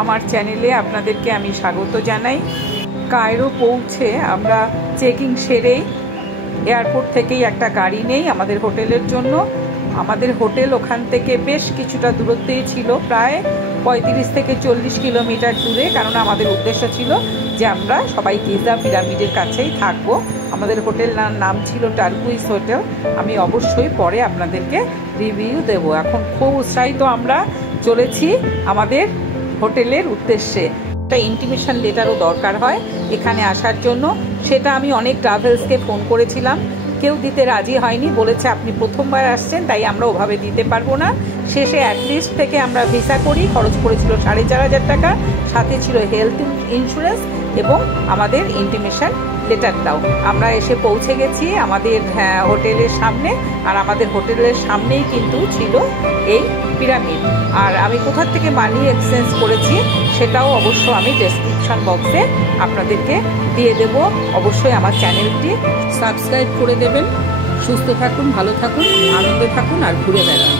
আমার চ্যানেলে আপনাদেরকে আমি স্বাগত জানাই। কায়রো পৌঁছে আমরা চেকিং সেরেই এয়ারপোর্ট থেকেই একটা গাড়ি নেই আমাদের হোটেলের জন্য। আমাদের হোটেল ওখান থেকে বেশ কিছুটা দূরত্বেই ছিল, প্রায় 35 থেকে 40 কিলোমিটার দূরে, কারণ আমাদের উদ্দেশ্য ছিল যে আমরা সবাই গিজা পিরামিডের কাছেই থাকবো। আমাদের হোটেল নাম ছিল টার্কুইস হোটেল। আমি অবশ্যই পরে আপনাদেরকে রিভিউ দেব। এখন খুব উৎসাহিত আমরা চলেছি আমাদের হোটেলের উদ্দেশ্যে। একটা ইন্টিমেশন লেটারও দরকার হয় এখানে আসার জন্য, সেটা আমি অনেক ট্রাভেলসকে ফোন করেছিলাম, কেউ দিতে রাজি হয়নি, বলেছে আপনি প্রথমবার আসছেন তাই আমরা ওভাবে দিতে পারবো না। শেষে অ্যাটলিস্ট থেকে আমরা ভিসা করি, খরচ পড়েছিল 4,500 টাকা, সাথে ছিল হেলথ ইন্স্যুরেন্স এবং আমাদের ইন্টিমেশন লেটারটাও। আমরা এসে পৌঁছে গেছি আমাদের হোটেলের সামনে, আর আমাদের হোটেলের সামনেই কিন্তু ছিল এই পিরামিড। আর আমি কোথা থেকে মানি এক্সচেঞ্জ করেছি সেটাও অবশ্য আমি ডেসক্রিপশন বক্সে আপনাদেরকে দিয়ে দেব। অবশ্যই আমার চ্যানেলটি সাবস্ক্রাইব করে দেবেন। সুস্থ থাকুন, ভালো থাকুন, আনন্দে থাকুন আর ঘুরে বেড়ান।